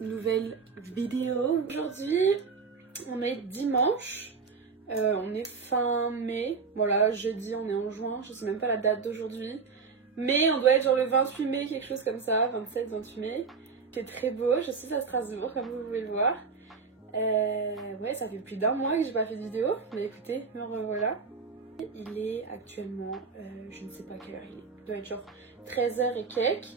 nouvelle vidéo. Aujourd'hui, on est dimanche, on est fin mai, voilà, jeudi, on est en juin, je sais même pas la date d'aujourd'hui. Mais on doit être genre le 28 mai, quelque chose comme ça, 27-28 mai. C'est très beau, je suis à Strasbourg, comme vous pouvez le voir. Ouais, ça fait plus d'un mois que j'ai pas fait de vidéo, mais écoutez, me revoilà. Il est actuellement, je ne sais pas quelle heure il est, il doit être genre 13h et quelques.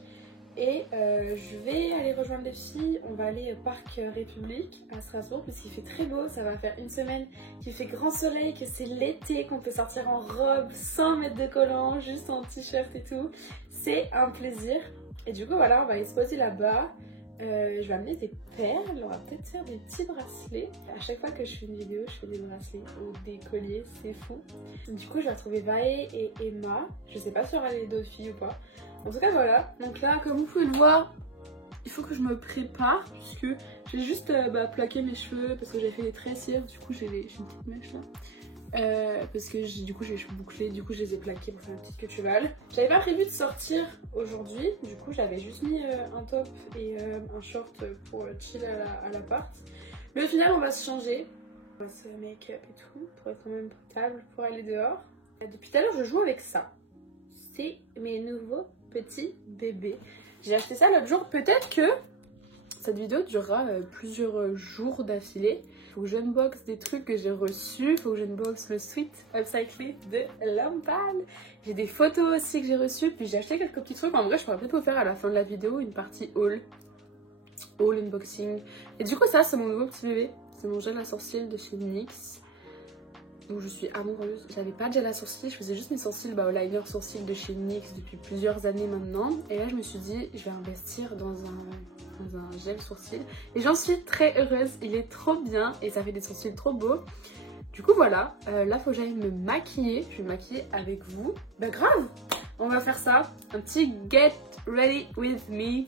Et je vais aller rejoindre les filles, on va aller au Parc République à Strasbourg parce qu'il fait très beau, ça va faire une semaine qu'il fait grand soleil, que c'est l'été, qu'on peut sortir en robe sans mettre de collant, juste en t-shirt et tout. C'est un plaisir. Et du coup voilà, on va aller se poser là-bas. Je vais amener des perles, on va peut-être faire des petits bracelets. À chaque fois que je fais une vidéo, je fais des bracelets ou des colliers, c'est fou. Du coup je vais retrouver Vae et Emma, je sais pas si il y aura les deux filles ou pas. En tout cas voilà, donc là comme vous pouvez le voir, il faut que je me prépare puisque j'ai juste plaqué mes cheveux parce que j'avais fait des tresses hier, du coup j'ai une petite mèche là. Parce que du coup j'ai les cheveux bouclés, du coup je les ai plaqués pour faire une petite queue de cheval. J'avais pas prévu de sortir aujourd'hui, du coup j'avais juste mis un top et un short pour chill à l'appart. Mais au final on va se changer, on va se make-up et tout pour être quand même potable pour aller dehors. Depuis tout à l'heure je joue avec ça, c'est mes nouveaux petits bébés. J'ai acheté ça l'autre jour, peut-être que cette vidéo durera plusieurs jours d'affilée. Faut que j'unbox des trucs que j'ai reçus, faut que j'unbox le sweat upcyclé de Lampal. J'ai des photos aussi que j'ai reçues, puis j'ai acheté quelques petits trucs. En vrai, je pourrais peut-être vous faire à la fin de la vidéo une partie haul unboxing. Et du coup, ça, c'est mon nouveau petit bébé. C'est mon gel à sourcils de chez NYX. Donc je suis amoureuse. J'avais pas de gel à sourcils, je faisais juste mes sourcils au liner sourcils de chez NYX depuis plusieurs années maintenant. Et là, je me suis dit, je vais investir dans un gel sourcil et j'en suis très heureuse, il est trop bien et ça fait des sourcils trop beaux. Du coup voilà, là faut que j'aille me maquiller, je vais me maquiller avec vous. Bah grave, on va faire ça, un petit get ready with me.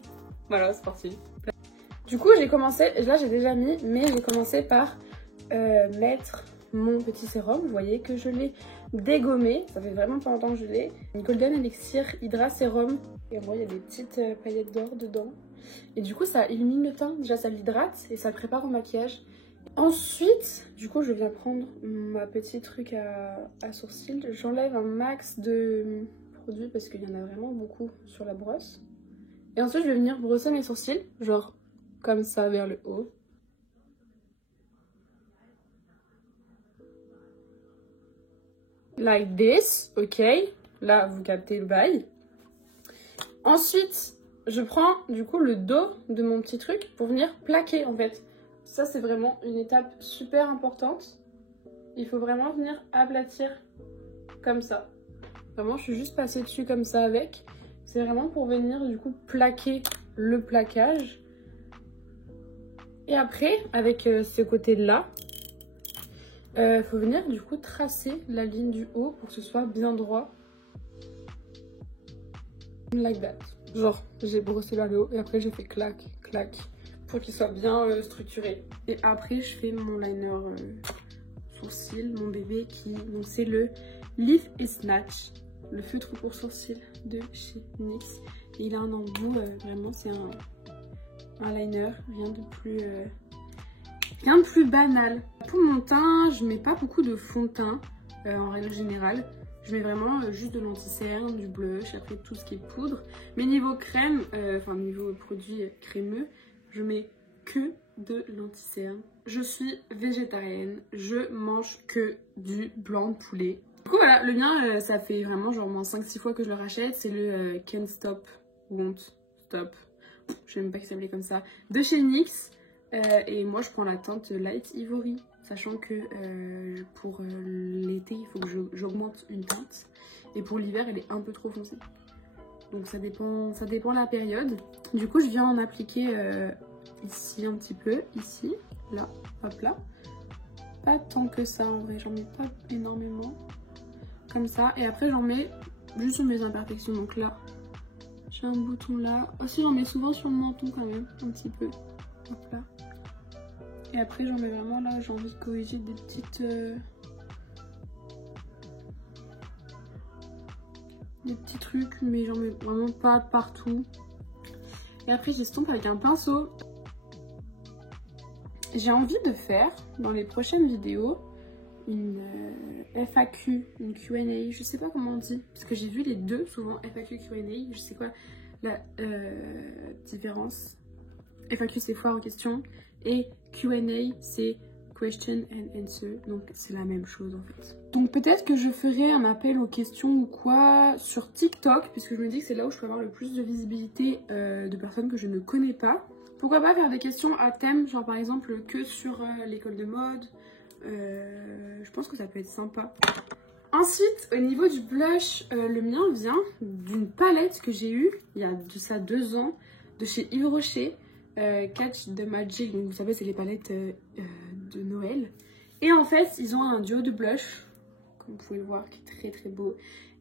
Voilà, c'est parti. Du coup j'ai commencé, là j'ai déjà mis, mais j'ai commencé par mettre mon petit sérum. Vous voyez que je l'ai dégommé, ça fait vraiment pas longtemps que je l'ai. Une Golden Elixir Hydra Sérum et en vrai il y a des petites paillettes d'or dedans. Et du coup ça illumine le teint, déjà ça l'hydrate et ça le prépare au maquillage. Ensuite, du coup je viens prendre ma petite truc à sourcils. J'enlève un max de produits parce qu'il y en a vraiment beaucoup sur la brosse. Et ensuite je vais venir brosser mes sourcils, genre comme ça vers le haut. Like this, ok. Là vous captez le bail. Ensuite, je prends du coup le dos de mon petit truc pour venir plaquer en fait. Ça c'est vraiment une étape super importante. Il faut vraiment venir aplatir comme ça. Vraiment je suis juste passée dessus comme ça avec. C'est vraiment pour venir du coup plaquer le plaquage. Et après avec ce côté là, faut venir du coup tracer la ligne du haut pour que ce soit bien droit. Like that. Genre, j'ai brossé vers le haut et après j'ai fait clac, clac pour qu'il soit bien structuré. Et après, je fais mon liner sourcil, mon bébé qui... Donc c'est le Lift and Snatch, le feutre pour sourcils de chez NYX. Et il a un embout, vraiment c'est un liner, rien de plus banal. Pour mon teint, je mets pas beaucoup de fond de teint en règle générale. Je mets vraiment juste de l'anti-cerne, du blush, après tout ce qui est poudre. Mais niveau crème, enfin niveau produit crémeux, je mets que de l'anti-cerne. Je suis végétarienne, je mange que du blanc de poulet. Du coup voilà, le mien, ça fait vraiment genre moins 5-6 fois que je le rachète. C'est le Can't Stop, Won't Stop, je sais même pas qu'il s'appelait comme ça, de chez NYX. Et moi je prends la teinte Light Ivory. Sachant que pour l'été, il faut que j'augmente une teinte. Et pour l'hiver, elle est un peu trop foncée. Donc ça dépend la période. Du coup, je viens en appliquer ici un petit peu. Ici, là, hop là. Pas tant que ça en vrai, j'en mets pas énormément. Comme ça. Et après, j'en mets juste sur mes imperfections. Donc là, j'ai un bouton là. Aussi, j'en mets souvent sur le menton quand même, un petit peu. Hop là. Et après j'en mets vraiment là, j'ai envie de corriger des petites des petits trucs, mais j'en mets vraiment pas partout. Et après j'estompe avec un pinceau. j'ai envie de faire dans les prochaines vidéos une FAQ, une Q&A, je sais pas comment on dit, parce que j'ai vu les deux souvent, FAQ, Q&A, je sais quoi la différence. FAQ c'est foire aux questions et Q&A c'est question and answer, donc c'est la même chose en fait. Donc peut-être que je ferai un appel aux questions ou quoi sur TikTok, puisque je me dis que c'est là où je peux avoir le plus de visibilité de personnes que je ne connais pas. Pourquoi pas faire des questions à thème, genre par exemple que sur l'école de mode. Je pense que ça peut être sympa. Ensuite, au niveau du blush, le mien vient d'une palette que j'ai eue il y a de ça 2 ans de chez Yves Rocher, Catch the Magic. Donc vous savez, c'est les palettes de Noël. Et en fait, ils ont un duo de blush, comme vous pouvez le voir, qui est très très beau.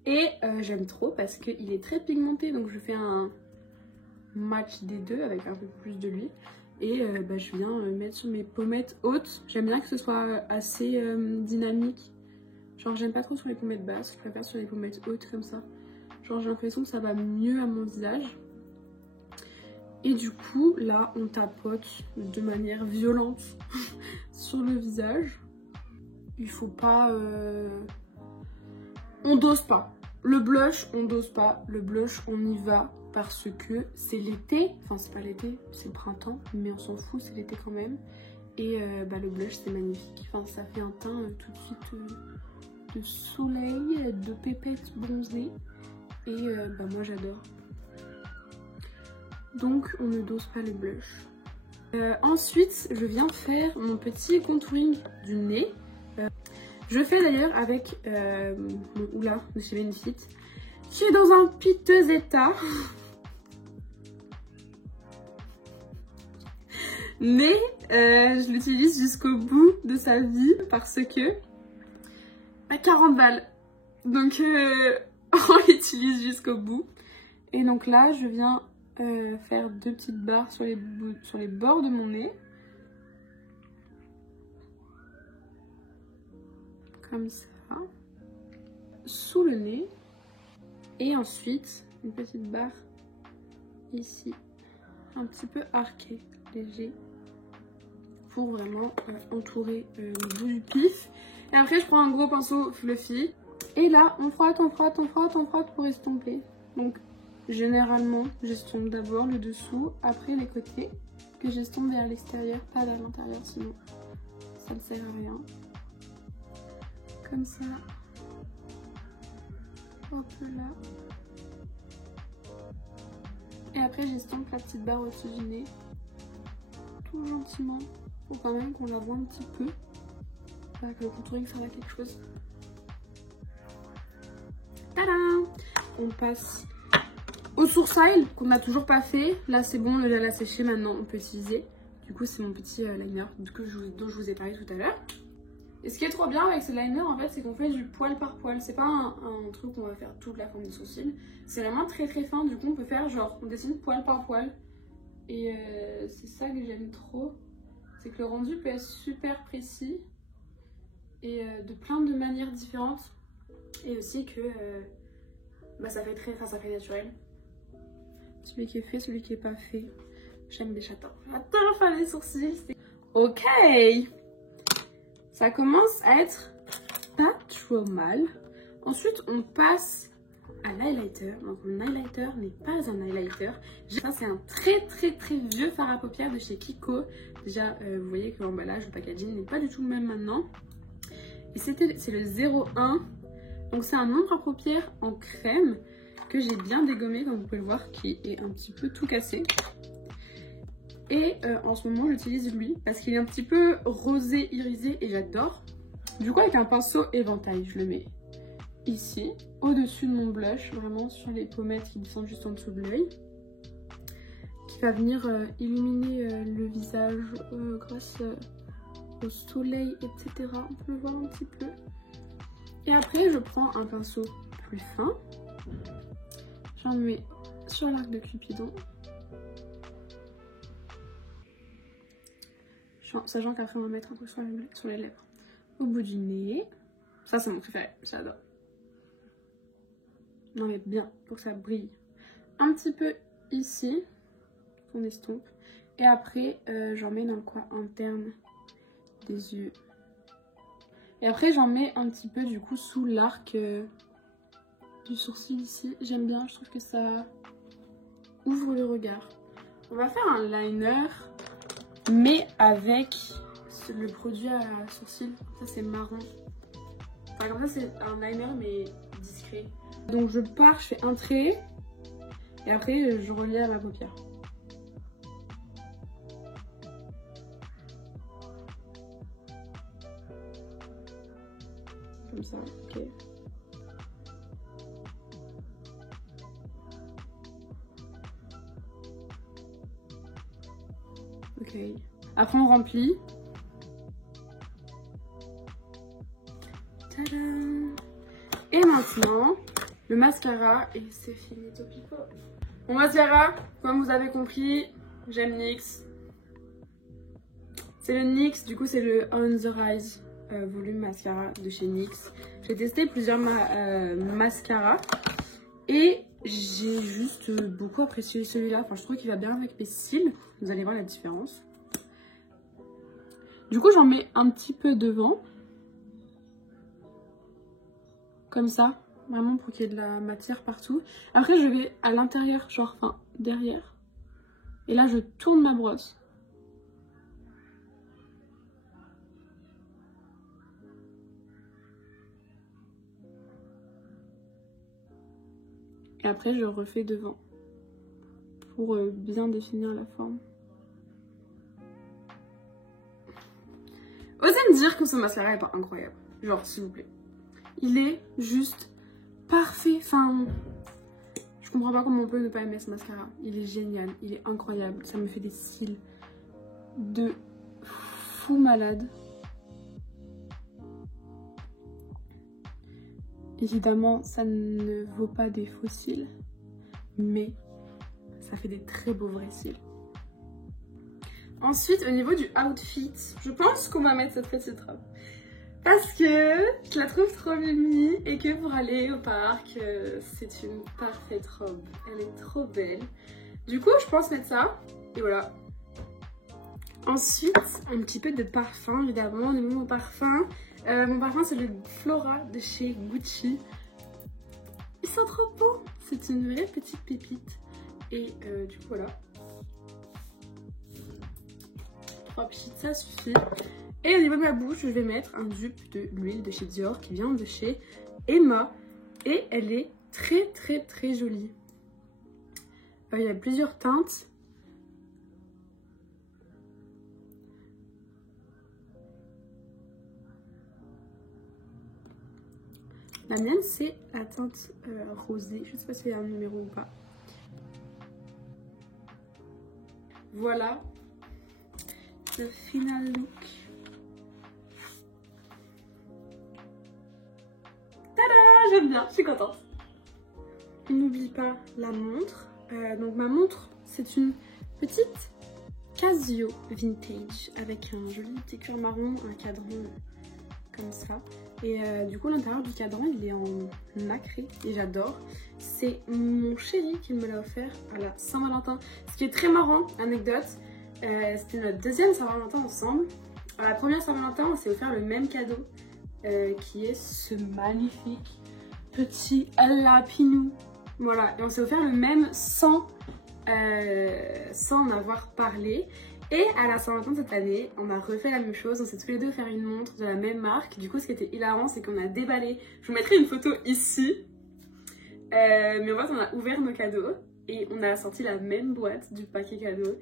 Et j'aime trop parce qu'il est très pigmenté, donc je fais un match des deux avec un peu plus de lui. Et je viens le mettre sur mes pommettes hautes. J'aime bien que ce soit assez dynamique. Genre j'aime pas trop sur les pommettes basses, je préfère sur les pommettes hautes comme ça. Genre j'ai l'impression que ça va mieux à mon visage. Et du coup là on tapote de manière violente sur le visage. Il faut pas... On dose pas. Le blush on dose pas. Le blush on y va. Parce que c'est l'été, enfin c'est pas l'été, c'est le printemps, mais on s'en fout, c'est l'été quand même. Et le blush c'est magnifique, enfin ça fait un teint tout de suite de soleil, de pépettes bronzées. Et moi j'adore. Donc on ne dose pas le blush. Ensuite je viens faire mon petit contouring du nez. Je fais d'ailleurs avec mon Oula de chez Benefit. Je suis dans un piteux état. Mais je l'utilise jusqu'au bout de sa vie parce que à 40 balles. Donc on l'utilise jusqu'au bout. Et donc là je viens faire 2 petites barres sur les bords de mon nez. Comme ça. Sous le nez. Et ensuite une petite barre ici. Un petit peu arquée, léger. Pour vraiment entourer le bout du pif. Et après je prends un gros pinceau fluffy. Et là on frotte, on frotte, on frotte, on frotte pour estomper. Donc généralement j'estompe d'abord le dessous, après les côtés. Que j'estompe vers l'extérieur, pas vers l'intérieur, sinon ça ne sert à rien. Comme ça. Hop là. Et après j'estompe la petite barre au-dessus du nez. Tout gentiment. Faut quand même qu'on la voit un petit peu. Voilà, que le contouring serve à quelque chose. Tadam! On passe au sourcil qu'on n'a toujours pas fait. Là c'est bon, le gel a séché, maintenant on peut utiliser. Du coup c'est mon petit liner dont je vous ai parlé tout à l'heure. Et ce qui est trop bien avec ce liner en fait, c'est qu'on fait du poil par poil. C'est pas un truc où on va faire toute la forme des sourcils. C'est vraiment très très fin, du coup on peut faire genre, on dessine poil par poil. Et c'est ça que j'aime trop. C'est que le rendu peut être super précis. Et de plein de manières différentes. Et aussi que ça fait naturel. Celui qui est fait, celui qui est pas fait. J'aime j'adore faire les sourcils. Ok, ça commence à être pas trop mal. Ensuite on passe à l'highlighter. Donc mon highlighter n'est pas un highlighter. Ça c'est un très très vieux fard à paupières de chez Kiko. Déjà vous voyez que l'emballage, le packaging n'est pas du tout le même maintenant. Et c'est le 01. Donc c'est un ombre à paupières en crème que j'ai bien dégommé, comme vous pouvez le voir, qui est un petit peu tout cassé. Et en ce moment j'utilise lui parce qu'il est un petit peu rosé irisé et j'adore. Du coup avec un pinceau éventail, je le mets ici, au-dessus de mon blush, vraiment sur les pommettes qui descendent juste en dessous de l'œil. Qui va venir illuminer le visage grâce au soleil, etc. On peut le voir un petit peu. Et après je prends un pinceau plus fin. J'en mets sur l'arc de Cupidon. Sachant qu'après on va mettre un peu sur les lèvres. Au bout du nez. Ça c'est mon préféré, j'adore. On en met bien pour que ça brille. Un petit peu ici, qu'on estompe. Et après j'en mets dans le coin interne des yeux. Et après j'en mets un petit peu du coup sous l'arc du sourcil ici. J'aime bien, je trouve que ça ouvre le regard. On va faire un liner, mais avec le produit à sourcil. Ça c'est marron. Enfin comme ça c'est un liner mais discret. Donc je pars, je fais un trait et après je relie à ma paupière. Comme ça, ok. Ok. Après on remplit. Tadam! Et maintenant, le mascara et c'est fini topico. Mon mascara, comme vous avez compris, j'aime NYX. C'est le NYX, du coup c'est le On The Rise volume mascara de chez NYX. J'ai testé plusieurs mascaras et j'ai juste beaucoup apprécié celui-là. Enfin, je trouve qu'il va bien avec mes cils. Vous allez voir la différence. Du coup, j'en mets un petit peu devant. Comme ça. Vraiment pour qu'il y ait de la matière partout. Après, je vais à l'intérieur, genre, enfin, derrière. Et là, je tourne ma brosse. Et après, je refais devant. Pour bien définir la forme. Osez me dire que ce mascara est pas incroyable. Genre, s'il vous plaît. Il est juste parfait. Enfin, je comprends pas comment on peut ne pas aimer ce mascara. Il est génial, il est incroyable. Ça me fait des cils de fou malade. Évidemment, ça ne vaut pas des faux cils, mais ça fait des très beaux vrais cils. Ensuite, au niveau du outfit, je pense qu'on va mettre cette petite robe. Parce que je la trouve trop mimi et que pour aller au parc, c'est une parfaite robe. Elle est trop belle. Du coup, je pense mettre ça. Et voilà. Ensuite, un petit peu de parfum, évidemment. Au niveau de mon parfum, c'est le Flora de chez Gucci. Ils sont trop beaux. C'est une vraie petite pépite. Et du coup, voilà. 3 petites, ça suffit. Et au niveau de ma bouche, je vais mettre un dupe de l'huile de chez Dior qui vient de chez Emma. Et elle est très très très jolie. Il y a plusieurs teintes. La mienne, c'est la teinte rosée. Je ne sais pas s'il y a un numéro ou pas. Voilà le final look. Tada! J'aime bien, je suis contente. N'oublie pas la montre. Donc ma montre, c'est une petite Casio vintage avec un joli petit cœur marron, un cadran comme ça. Et du coup l'intérieur du cadran il est en nacré et j'adore. C'est mon chéri qui me l'a offert à la Saint-Valentin. Ce qui est très marrant, anecdote, c'était notre deuxième Saint-Valentin ensemble. À la première Saint-Valentin on s'est offert le même cadeau qui est ce magnifique petit lapinou. Voilà, et on s'est offert le même sans en avoir parlé. Et à la Saint-Valentin de cette année, on a refait la même chose. On s'est tous les deux offert une montre de la même marque. Du coup, ce qui était hilarant, c'est qu'on a déballé. Je vous mettrai une photo ici. Mais en fait, on a ouvert nos cadeaux et on a sorti la même boîte du paquet cadeau.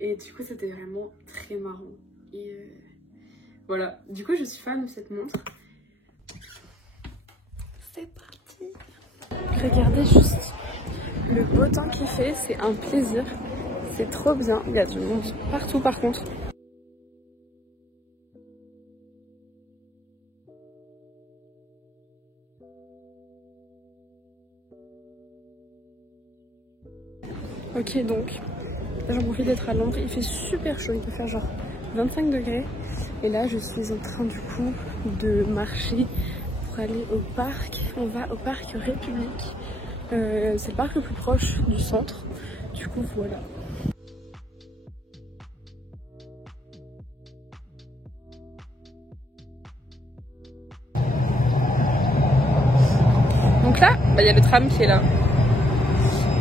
Et du coup, c'était vraiment très marrant. Et voilà. Du coup, je suis fan de cette montre. C'est parti. Regardez juste le beau temps qu'il fait. C'est un plaisir. C'est trop bien, il y a du monde partout par contre. Ok, donc là j'en profite d'être à Londres, il fait super chaud, il peut faire genre 25 degrés. Et là je suis en train du coup de marcher pour aller au parc. On va au parc République, c'est le parc le plus proche du centre. Du coup voilà. Bah, y a le tram qui est là.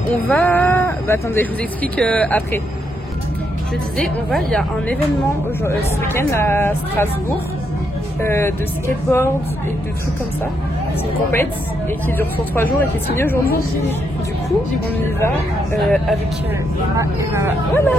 On va... Bah, attendez, je vous explique après. Je disais, il y a un événement ce week-end à Strasbourg de skateboard et de trucs comme ça. C'est une compète et qui dure sur 3 jours et qui est signée aujourd'hui. Du coup, on y va avec Emma et Mama. Voilà.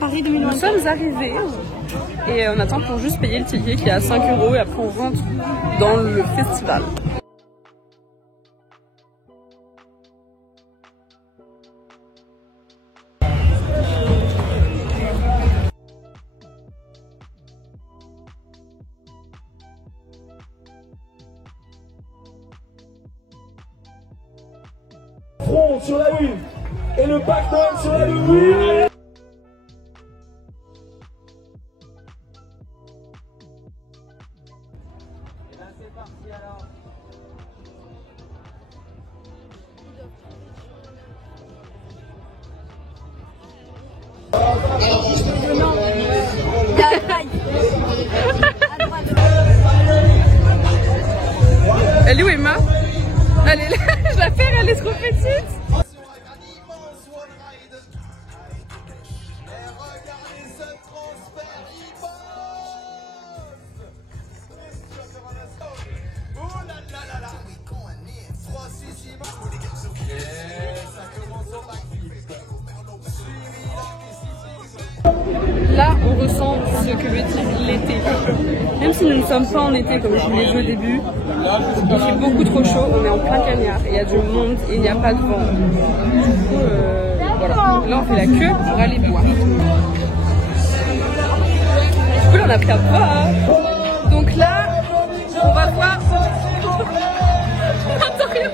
Paris 2020. Nous sommes arrivés et on attend pour juste payer le ticket qui est à 5 € et après on rentre dans le festival. Front sur la une et le backdown sur la une. Elle est où Emma? Elle est là, je la perds, elle est trop petite. Là, on ressent ce que veut dire l'été. Même si nous ne sommes pas en été, comme je vous l'ai dit au début, il fait beaucoup trop chaud, on est en plein cagnard, il y a du monde et il n'y a pas de vent. Du coup, voilà. Là, on fait la queue pour aller boire. Du coup, là, on a pris à boire. Donc là, on va voir... Attends, rien.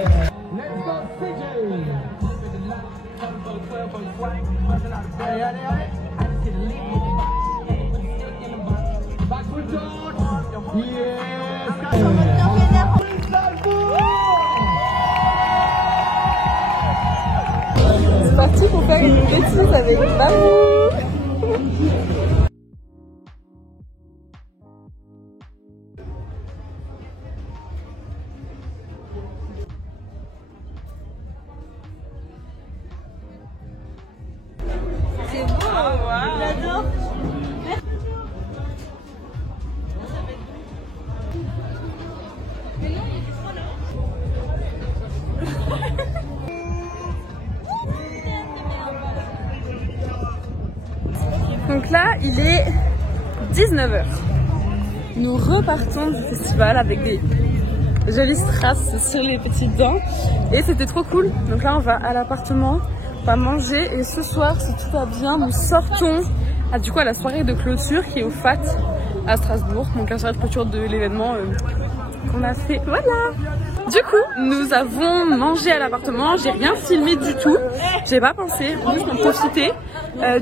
C'est parti pour faire une bêtise avec Babou. C'est beau, j'adore. Donc là, il est 19 h. Nous repartons du festival avec des jolies strass sur les petites dents. Et c'était trop cool. Donc là, on va à l'appartement, on va manger. Et ce soir, si tout va bien, nous sortons à la soirée de clôture qui est au FAT à Strasbourg. Donc la soirée de clôture de l'événement qu'on a fait. Voilà. Du coup, nous avons mangé à l'appartement. J'ai rien filmé du tout. J'ai pas pensé, juste en profiter.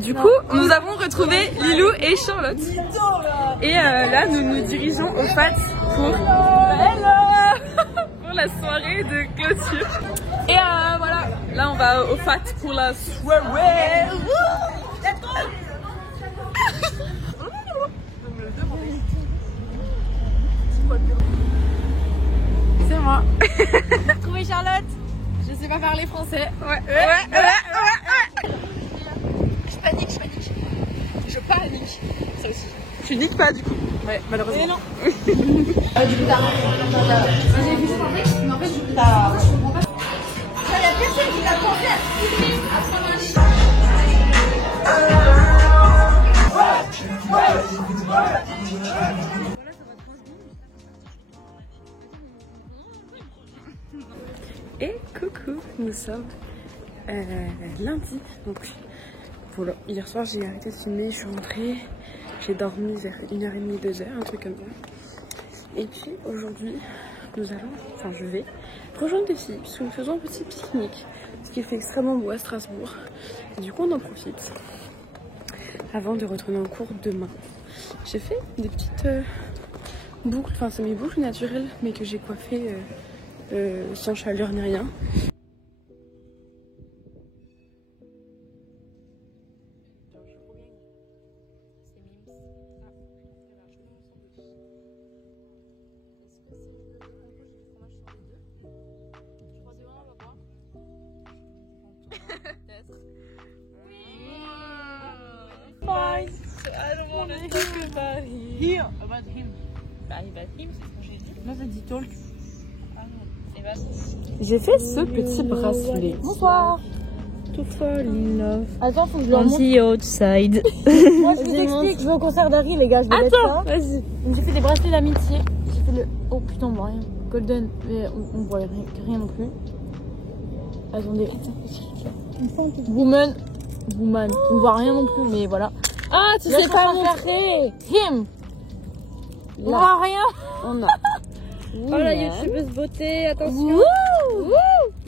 Du coup, nous avons retrouvé Lilou et Charlotte. Et là, nous nous dirigeons au FAT pour la soirée de clôture. Et voilà, là on va au FAT pour la soirée. C'est moi. J'ai retrouvé Charlotte. Je sais pas parler français. Ouais. Je panique. Je panique. Ça aussi. Tu niques pas du coup. Ouais, malheureusement. Mais non. Du coup, t'as j'ai vu ça en fait, mais en fait, je comprends pas. Ça, y a personne qui t'a pensé à filmer à prendre un lit. Et coucou, nous sommes lundi. Donc, hier soir, j'ai arrêté de filmer, je suis rentrée. J'ai dormi vers 1h30, 2h, un truc comme ça. Et puis aujourd'hui, je vais rejoindre des filles, parce que nous faisons un petit pique-nique. Parce qu'il fait extrêmement beau à Strasbourg. Et du coup, on en profite. avant de retourner en cours demain. J'ai fait des petites boucles, enfin c'est mes boucles naturelles mais que j'ai coiffées sans chaleur ni rien. Fine. So I don't want to talk about him. Here, about him. About him, c'est ce que j'ai dit. Moi, ça dit talk. Ah non, c'est pas. J'ai fait ce petit bracelet. Bonsoir. To fall in love. Attends, faut que je leur montre. outside. Moi, je vous explique. Je vais au concert d'Harry, les gars. Je vais mettre ça. Vas-y. Donc, j'ai fait des bracelets d'amitié. J'ai fait le. Oh putain, on voit rien. Golden, mais on voit rien non plus. Attendez. Woman. On voit rien non plus, mais voilà. Ah, tu sais pas montrer. Him. On voit rien. On a. Oh la youtubeuse beauté, attention.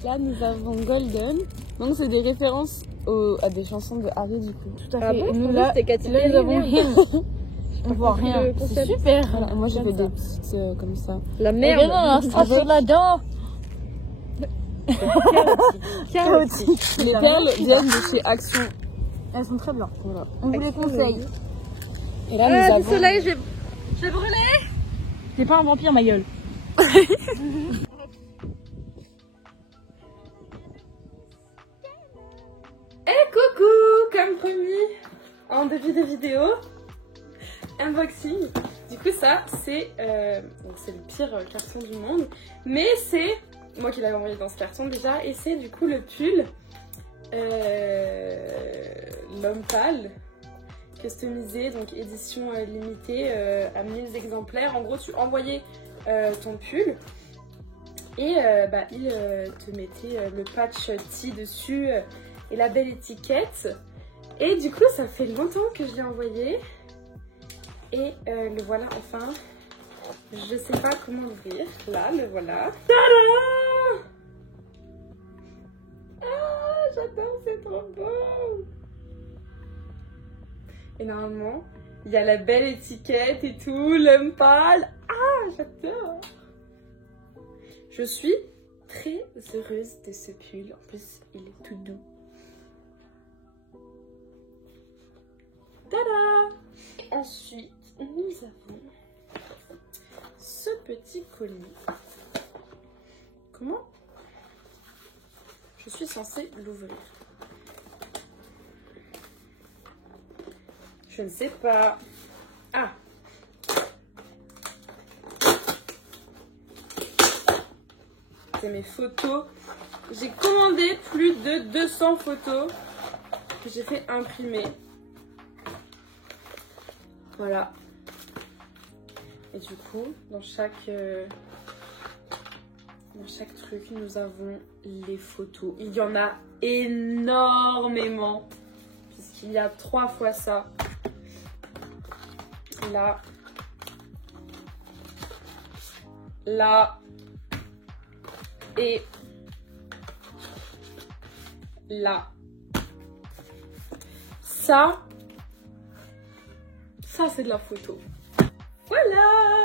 Là, nous avons Golden. Donc, c'est des références à des chansons de Harry, du coup. Tout à Ah fait. bon, Et je nous, pensais là, que c'était Katy là, nous Perry, avons merde. him. On voit rien. le C'est concept. super. Voilà, moi, j'ai fait J'aime des petites comme ça. La ça. merde. Regarde, un sur la dent. Chaotique. Les perles viennent de chez Action. Elles sont très bien. Voilà. On vous les conseille. Et là, Ah, nous du avons. soleil, je vais brûler. T'es pas un vampire, ma gueule. Coucou, comme promis, en début de vidéo, unboxing. Du coup, ça, c'est le pire carton du monde, mais c'est moi qui l'avais envoyé dans ce carton déjà, et c'est du coup le pull L'Homme Pâle, customisé, donc édition limitée à 1000 exemplaires. En gros, tu envoyais ton pull. Et il te mettait le patch tee dessus et la belle étiquette. Et du coup, ça fait longtemps que je l'ai envoyé. Et le voilà enfin. Je sais pas comment l'ouvrir. Là, le voilà. Tada! Ah, j'adore, c'est trop beau! Et normalement, il y a la belle étiquette et tout, l'homme pâle. Ah, j'adore! Je suis très heureuse de ce pull. En plus, il est tout doux. Tada! Et ensuite, nous avons ce petit colis. Comment je suis censée l'ouvrir? Je ne sais pas. Ah! C'est mes photos. J'ai commandé plus de 200 photos que j'ai fait imprimer. Voilà. Et du coup, dans chaque truc, nous avons les photos. Il y en a énormément, puisqu'il y a 3 fois ça. Là. Là. Et là. Ça c'est de la photo. Voilà!